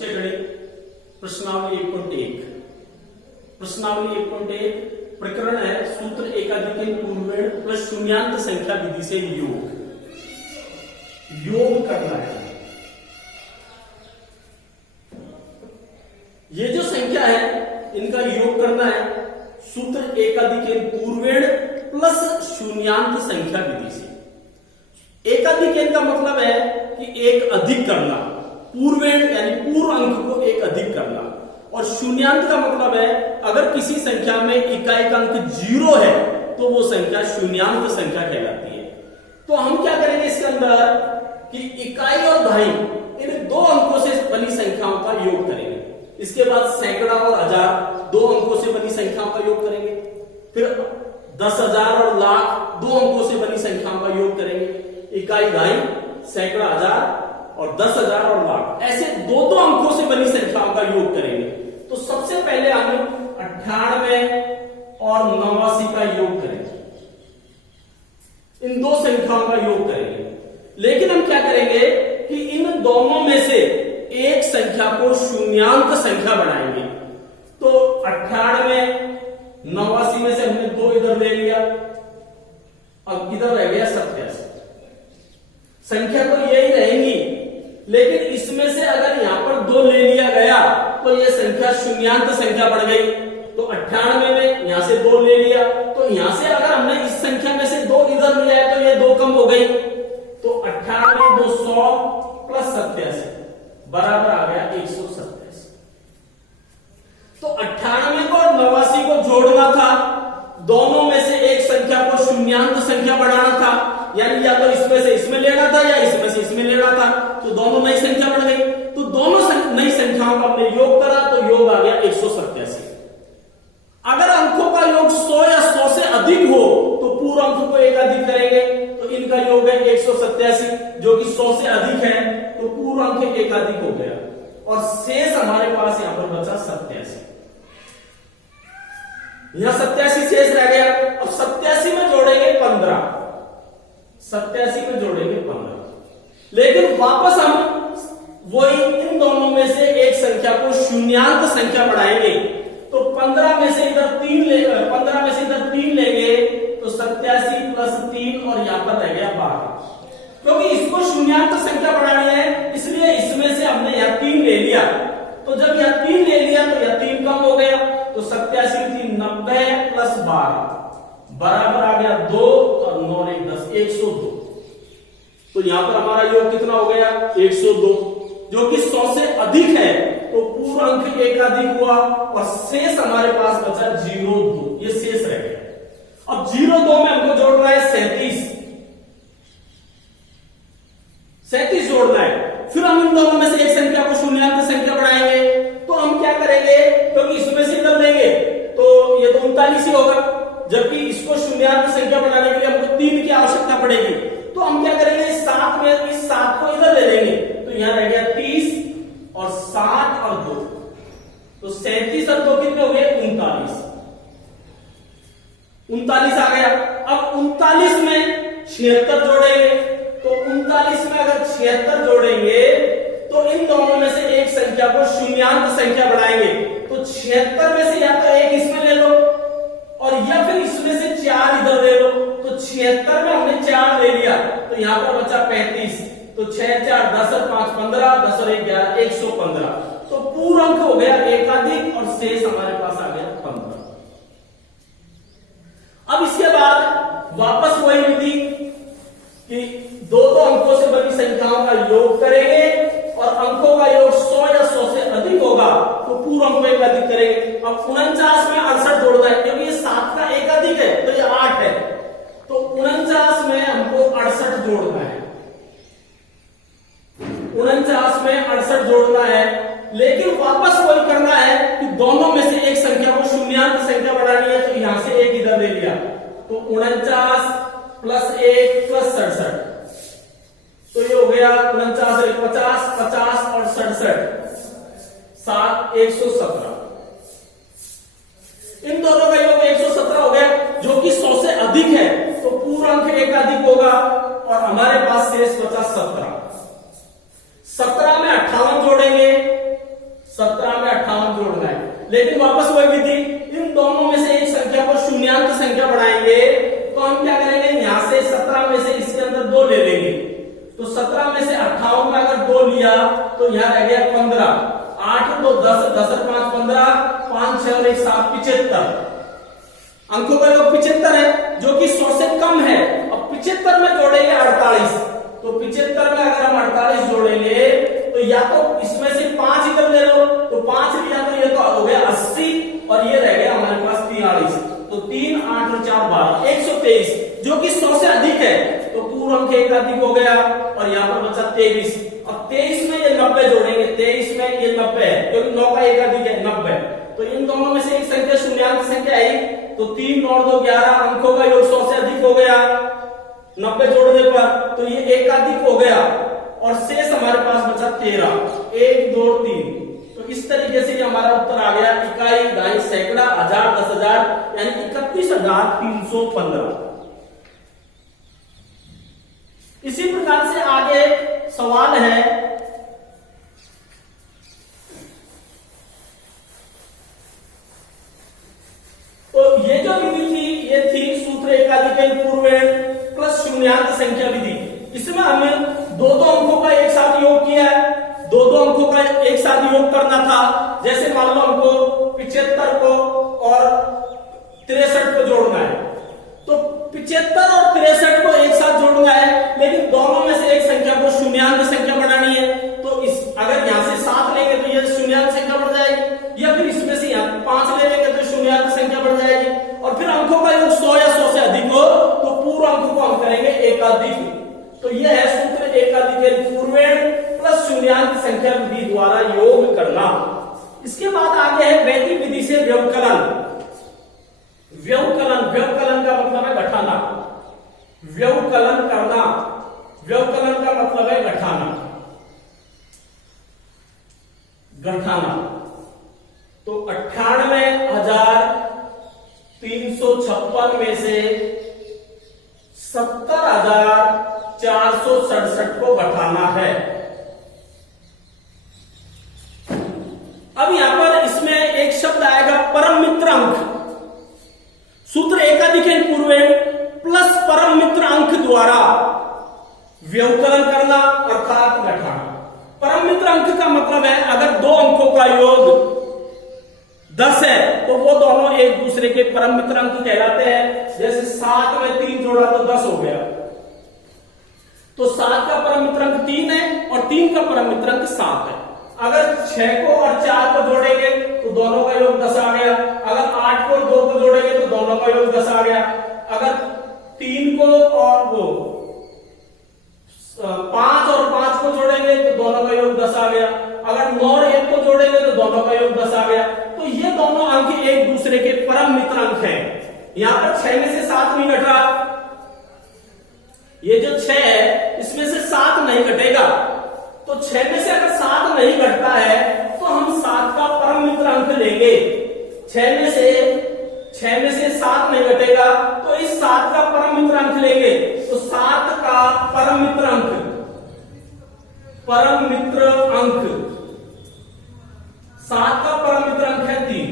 अच्छे गणित प्रश्नावली 1.1 प्रश्नावली 1.1 प्रकरण है सूत्र एकाधिक पूर्वेण प्लस शून्यांत संख्या विधि से योग करना है। ये जो संख्या है इनका योग करना है सूत्र एकाधिक पूर्वेण प्लस शून्यांत संख्या विधि से। एकाधिक का मतलब है कि एक अधिक करना, पूर्वेण यानी पूर्व अंक को एक अधिक करना, और शून्यांत का मतलब है अगर किसी संख्या में इकाई का अंक 0 है तो वो संख्या शून्यांत संख्या कहलाती है। तो हम क्या करेंगे इसके अंदर कि इकाई और दहाई इन दो अंकों से बनी संख्याओं का योग करेंगे। इसके बाद सैकड़ा और हजार दो अंकों से बनी संख्याओं का योग करेंगे। फिर 10,000 और लाख दो अंकों से बनी संख्याओं का योग करेंगे। इकाई दहाई, सैकड़ा, हजार और 10,000 और लाख, ऐसे दो दो अंकों से बनी संख्याओं का योग करेंगे। तो सबसे पहले हम 98 और 89 का योग करेंगे, इन दो संख्याओं का योग करेंगे। लेकिन हम क्या करेंगे कि इन दोनों में से एक संख्या को शून्यांत संख्या बनाएंगे। तो 98, 89 में से हमने दो इधर ले लिया, अब इधर रह गया 87। संख्या तो यही रहेंगी, लेकिन इसमें से अगर यहां पर दो ले लिया गया तो यह संख्या शून्यांत संख्या बढ़ गई। तो 98 में यहां से दो ले लिया, तो यहां से अगर हमने इस संख्या में से दो इधर लिया है तो ये दो कम हो गई। तो 98 200 प्लस 87 बराबर आ गया 187। तो 98 को और 89 को जोड़ना था, दोनों में से एक संख्या को शून्यांत संख्या बढ़ाना था, यानी या तो इसमें से इसमें लेना था या इसमें से इसमें लेना था। तो दोनों नई संख्या बढ़ गई, तो दोनों नई संख्याओं का हमने योग करा तो योग आ गया 187। अगर अंकों का योग 100 या 100 से अधिक हो तो पूर्व अंक को एक अधिक करेंगे, तो इनका योग है 187 जो कि 100 से अधिक है, तो पूर्व अंक एक अधिक हो गया और शेष हमारे पास यहां पर बचा 87। यहां 87 शेष रह गया। अब 87 में जोड़ेंगे 15, 87 में जोड़ेंगे 15। लेकिन वापस हम वही इन दोनों में से एक संख्या को शून्यांत संख्या बढ़ाएंगे। तो 15 में से इधर 3 ले, 15 में से इधर 3 लेंगे तो 87 प्लस 3 और यहां पर रह गया 12। क्योंकि इसको शून्यांत संख्या बढ़ानी है इसलिए इसमें से हमने यहां 3 ले लिया। तो जब यहां 3 ले लिया तो यहां 3 कम हो गया, तो 87 3 90 प्लस 12 बराबर आ गया 2 और 9 1 10 102। तो यहां पर हमारा योग कितना हो गया 102, जो कि 100 से अधिक है। तो पूर्व अंक एक अधिक हुआ और शेष हमारे पास बचा 02, ये शेष रह गया। अब 02 में हमको जोड़ना है 37 जोड़ना है। फिर हम इन दोनों में से एक संख्या को शून्यांत संख्या बढ़ाएंगे। तो हम क्या करेंगे, क्योंकि इसमें से इधर लेंगे तो ये तो 39 ही होगा, जबकि इसको शून्यांत संख्या बनाने के लिए हमको 3 की आवश्यकता पड़ेगी। तो हम क्या करेंगे, इस 7 को इधर ले लेंगे, तो यहां रह गया 30 और 7 और 2, तो 37 और 2 कितने हो गए 39 आ गया। अब 39 में 76 जोड़ेंगे, तो 39 में अगर 76 जोड़ेंगे तो इन दोनों में से एक संख्या को शून्यांत संख्या बढ़ाएंगे। तो 76 में से या तो एक इसमें ले लो और या फिर इसमें से 4 इधर ले लो। तो 76 में हमने 4 ले लिया, तो यहां पर बचा 35। तो 6 4 10 और 5 15, 10 और 1 11 115। तो पूर्ण अंक हो गया एकाधिक और शेष हमारे पास आ गया 15। अब इसके बाद वापस वही विधि कि दो दो अंकों से बनी संख्याओं का योग करेंगे और अंकों का योग 100 या 100 से अधिक होगा तो पूर्व अंक को एक अधिक करेंगे। अब 49 में 68 जोड़ना है, क्योंकि ये 7 का एक अधिक है तो ये 8 है, तो 49 में हमको 68 जोड़ना है। 49 में 68 जोड़ना है, लेकिन वापस वही करना है कि दोनों में से एक संख्या को शून्यांत संख्या बढ़ानी है। तो यहां से एक इधर ले लिया, तो 49 प्लस 1 प्लस 67, तो ये हो गया 49 से 50, 50 और 67 7 117। इन दोनों का योग 117 हो गया, जो कि 100 से अधिक है, तो पूरा अंक एक अधिक होगा और हमारे पास शेष बचा 17। 17 में 58 जोड़ेंगे लेकिन वापस वही विधि, इन दोनों में से एक संख्या को शून्यांक संख्या बनाएंगे तो हम क्या करेंगे, यहां से 17 में से इसके अंदर 2 ले लेंगे। तो 17 में से 58 में अगर 2 लिया तो यहाँ रह गया 15, 8 2 10, 10 और 5 15, 5 6 और 1 7, 75। अंकों का योग 75 है जो कि 100 से कम है। अब 75 में जोड़ेंगे 48, तो 75 में अगर हम 48 जोड़ेंगे तो या तो इसमें से 5 इधर ले लो, तो 5 लिया तो ये तो हो गया 80 और ये रह गया हमारे पास 43। तो 3 8 और 4 12, 123 जो कि 100 से अधिक है। तो पूर्व अंक एक अधिक हो गया और यहाँ पर बचा 23। अब 23 में ये 90 जोड़ेंगे, 23 में ये 90 है क्योंकि 9 का एक अधिक है 90। तो इन दोनों में से एक संख्या शून्यांक संख्या आई, तो 3 और 2 11, अंकों का योग 100 से अधिक हो गया 90 जोड़ने पर, तो ये एक अधिक हो गया और शेष हमारे पास बचा 13, 1 2 3। तो इस तरीके से हमारा उत्तर आ गया इकाई, दहाई, सैकड़ा, हजार, 10,000 यानी 31,315। इसी प्रकार से आगे सवाल है, तो ये जो विधि थी ये थी सूत्र एकाधिक पूर्वेण प्लस शून्यार्थ संख्या विधि। इसमें हमें दो अंकों का एक साथ योग किया है, दो अंकों का एक साथ योग करना था। जैसे मान लो हमको 75 को और 63 को जोड़ना है, तो 75 और 63 को एक साथ जोड़ना है, लेकिन दोनों में से एक संख्या को शून्यार्थ संख्या बनानी है। तो इस अगर यहां से 7 लेंगे तो ये शून्यार्थ संख्या बढ़ जाएगी, या फिर इसमें से यहाँ 5 ले लेंगे तो शून्यार्थ संख्या बढ़ जाएगी। और फिर अंकों का योग 100 या 100 से अधिक हो तो पूर्व अंक को हम करेंगे एकाधिक। तो यह है सूत्र एकाधिक पूर्वेण प्लस शून्यार्थ संख्या विधि द्वारा योग करना। इसके बाद आगे है वैदिक विधि से व्यवकलन। व्यवकलन का मतलब है घटाना, व्यवकलन करना, व्यवकलन का मतलब है घटाना। तो 98,356 में से 70,467 को घटाना है। अब यहां पर इसमें एक शब्द आएगा परम मित्र अंक। सूत्र एकाधिक पूर्वेण प्लस परम मित्र अंक द्वारा व्यवकलन करना अर्थात घटाना। परम मित्र अंक का मतलब है अगर दो अंकों का योग 10 है तो वो दोनों एक दूसरे के परम मित्र अंक कहलाते हैं। जैसे 7 में 3 जोड़ा तो 10 हो गया, तो 7 का परम मित्र अंक 3 है और 3 का परम मित्र अंक 7 है। अगर 6 को और 4 को जोड़ेंगे तो दोनों का योग 10 आ गया। अगर 8 को और 2 को जोड़ेंगे तो दोनों का योग 10 आ गया। अगर 3 को और 5 और 5 को जोड़ेंगे तो दोनों का योग 10 आ गया। अगर 9 और 1 को जोड़ेंगे तो दोनों का योग 10 आ गया। तो ये दोनों अंक एक दूसरे के परम मित्र अंक हैं। यहां पर 6 में से 7 नहीं घट रहा, ये जो 6 है इसमें से 7 नहीं घटेगा। तो 6 में से अगर 7 नहीं घटता है तो हम 7 का परम मित्र अंक लेंगे। 6 में से 7 नहीं घटेगा तो इस 7 का परम मित्र अंक लेंगे। तो 7 का परम मित्र अंक 7 का परम मित्र अंक है 3।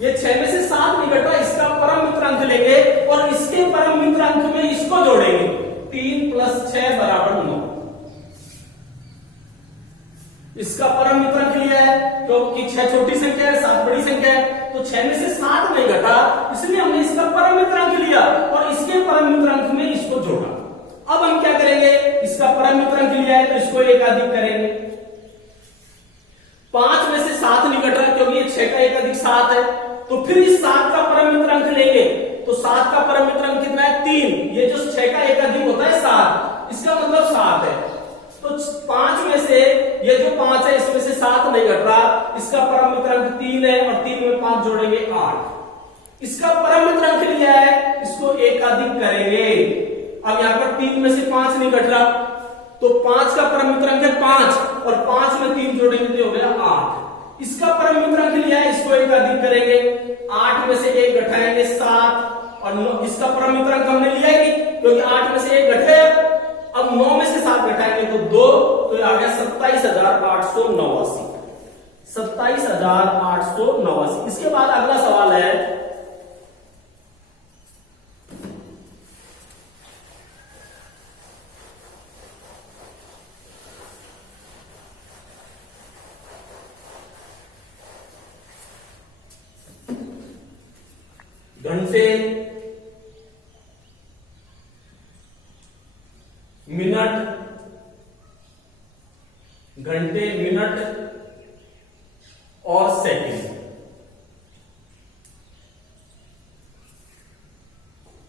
ये 6 में से 7 नहीं घटा, इसका परम मित्र अंक लेंगे और इसके परम मित्र अंक में इसको जोड़ेंगे। 3 + 6 = 9। इसका परम मित्र अंक लिया है क्योंकि 6 छोटी संख्या है, 7 बड़ी संख्या है। तो 6 में से 7 नहीं घटा, इसलिए हमने इसका परम मित्र अंक लिया और इसके परम मित्र अंक में इसको जोड़ा। अब हम क्या करेंगे, इसका परम मित्र अंक लिया है तो इसको एकाधिक करेंगे। 5 में से 7 नहीं घट रहा क्योंकि ये 6 का एक अधिक 7 है। तो फिर इस 7 का परम मित्र अंक लेंगे। तो 7 का परम मित्र अंक कितना है 3। ये जो 6 का एक अधिक होता है 7, इसका मतलब 7 है। तो 5 में से ये जो 5 है इसमें से 7 नहीं घट रहा, इसका परम मित्र अंक 3 है और 3 में 5 जोड़ेंगे 8। इसका परम मित्र अंक लिया है, इसको एकाधिक करेंगे। अब यहां पर 3 में से 5 नहीं घट रहा, तो 5 का परम मित्र अंक है 5 और 5 में 3 जोड़ेंगे तो हो गया 8। इसका परम मित्र अंक लिया है, इसको एकाधिक करेंगे। 8 में से 1 घटाएंगे 7 और 9, इसका परम मित्र अंक हमने लिया है क्योंकि 8 में से 1 घट गया। अब 9 में से 7 घटाएंगे तो 2, तो आ गया 27,889। 27,889। इसके बाद अगला सवाल है घंटे, मिनट, घंटे, मिनट और सेकंड।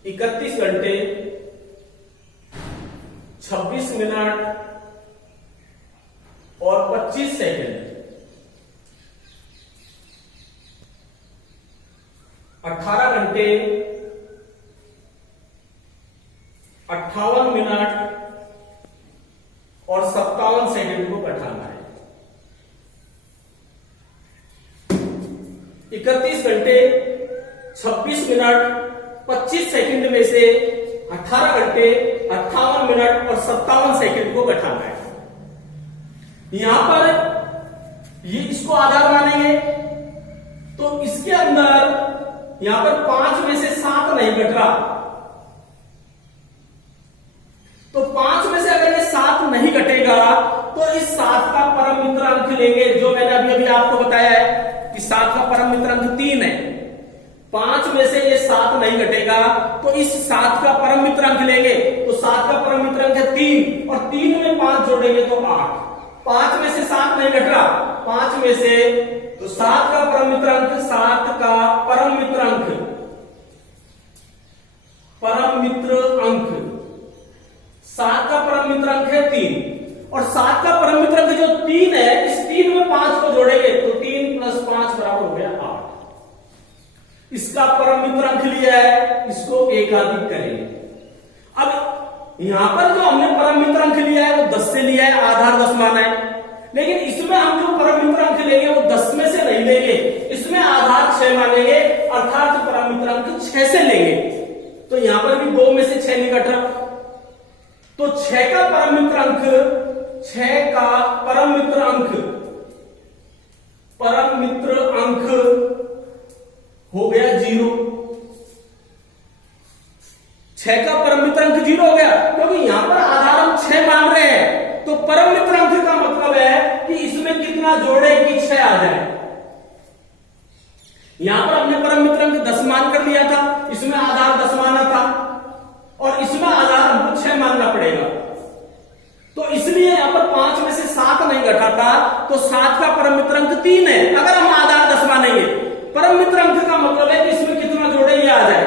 31 घंटे, 26 मिनट और 25 सेकंड। 18 घंटे, 58 मिनट और 57 सेकंड को घटाना है। 31 घंटे, 26 मिनट, 25 सेकंड में से 18 घंटे, 58 मिनट और 57 सेकंड को घटाना है। यहां पर ये इसको आधार मानेंगे तो इसके अंदर यहां पर 5 में से 7 नहीं घट रहा, तो 5 में से अगर ये 7 नहीं घटेगा तो इस 7 का परम मित्र अंक लेंगे, जो मैंने अभी अभी आपको बताया है कि 7 का परम मित्र अंक 3 है। 5 में से ये 7 नहीं घटेगा तो इस 7 का परम मित्र अंक लेंगे, तो 7 का परम मित्र अंक है 3 और 3 में 5 जोड़ेंगे तो 8। 5 में से 7 नहीं घट रहा, 5 में से तो 7 का परम मित्र अंक, 7 का परम मित्र अंक, परम मित्र अंक 7 का परम मित्र अंक है 3 और 7 का परम मित्र अंक जो 3 है, इस 3 में 5 को जोड़ेंगे तो 3 + 5 बराबर हो गया 8। इसका परम मित्र अंक लिया है, इसको एकाधिक करेंगे। अब यहां पर जो हमने परम मित्र अंक लिया है वो 10 से लिया है, आधार 10 माना है, लेकिन इसमें हम जो परम मित्र अंक लेंगे वो 10 में से नहीं लेंगे, इसमें आधार 6 मानेंगे, अर्थात परम मित्र अंक 6 से लेंगे। तो यहां पर भी 2 में से 6 नहीं घट रहा, तो 6 का परम मित्र अंक, 6 का परम मित्र अंक हो गया 0। 6 का परम मित्र अंक 0 हो गया, क्योंकि यहां पर आधार हम 6 मान रहे हैं, तो परम मित्र अंक का मतलब है कि इसमें कितना जोड़े कि 6 आ जाए। यहां पर हमने परम मित्र अंक 10 मान कर लिया था, इसमें आधार 10 माना था और इसमें आधार हमको 6 मानना पड़ेगा, तो इसलिए यहां पर 5 में से 7 नहीं घटाता, तो 7 का परम मित्र अंक 3 है। अगर हम आधार 10 मानेंगे, परम मित्र अंक का मतलब है कि इसमें कितना जोड़े ये आ जाए,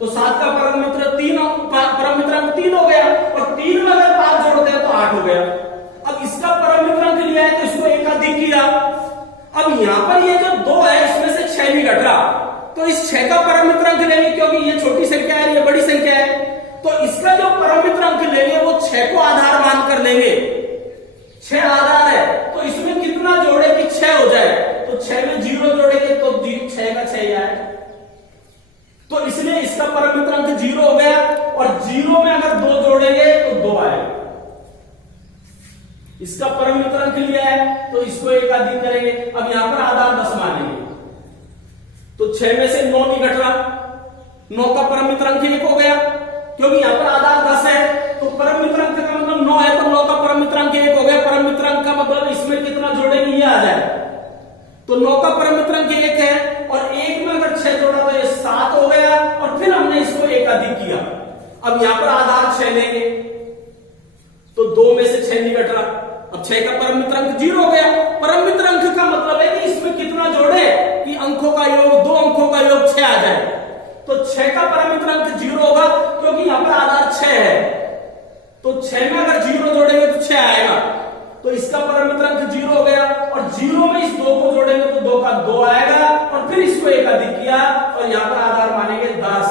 तो 7 का परम मित्र 3 हो गया और 3 में अगर 5 जोड़ते हैं तो 8 हो गया। अब इसका परम मित्र अंक लिया है तो इसको एकाधिक किया। अब यहां पर ये जो 2 है इसमें से 6 नहीं घट रहा, तो इस 6 का परम मित्र अंक लेंगे, क्योंकि ये छोटी संख्या है, ये बड़ी संख्या है, तो इसका जो परम मित्र अंक लेंगे वो 6 को आधार मानकर लेंगे। 6 आधार है तो इसमें कितना जोड़े कि 6 हो जाए, तो 6 में 0 जोड़ेंगे तो 6 का 6 आए, तो इसलिए इसका परम मित्र अंक 0 हो गया और 0 में अगर 2 जोड़ेंगे तो 2 आएगा। इसका परम मित्र अंक लिया है तो इसको एकाधिक करेंगे। अब यहां पर आधार 10 मानेंगे, तो 6 में से 9 नहीं घट रहा, 9 का परम मित्र अंक 1 हो गया, क्योंकि यहां पर आधार 10 है, तो परम मित्र अंक का मतलब 9 है, तो 9 का परम मित्र अंक 1 हो गया। परम मित्र अंक का मतलब इसमें कितना जोड़ेंगे ये आ जाए, तो 9 का परम मित्र अंक 1 है और 1 में अगर 6 जोड़ा तो ये 7 हो गया और फिर हमने इसको एकाधिक किया। अब यहां पर आधार 6 लेंगे, तो 2 में से 6 नहीं घट रहा, अब 6 का परम मित्र अंक 0 हो गया। परम मित्र अंक का मतलब है कि इसमें कितना जोड़े कि अंकों का योग, 2 अंकों का योग 6 आ जाए, तो 6 का परम मित्र अंक 0 होगा, क्योंकि यहां पर आधार 6 है, तो 6 में अगर 0 जोड़ेंगे तो 6 आएगा, तो इसका परम मित्र अंक 0 हो गया और 0 में इस 2 को जोड़ेंगे तो 2 का 2 आएगा और फिर इसको एकाधिक किया और यहां पर आधार मानेंगे 10,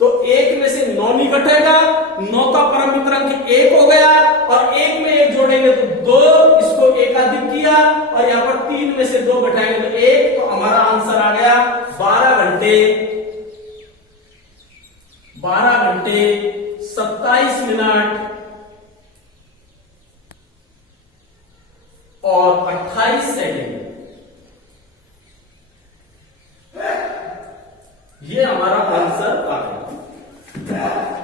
तो 1 में से 9 नहीं घटेगा, 9 का परम मित्र अंक 1 हो गया और 1 में 1 जोड़ेंगे तो 2, इसको एकाधिक किया और यहां पर 3 में से 2 घटाएंगे तो 1, तो हमारा आंसर आ गया 12 घंटे 27 मिनट और 28 सेकंड। आंसर आ गया।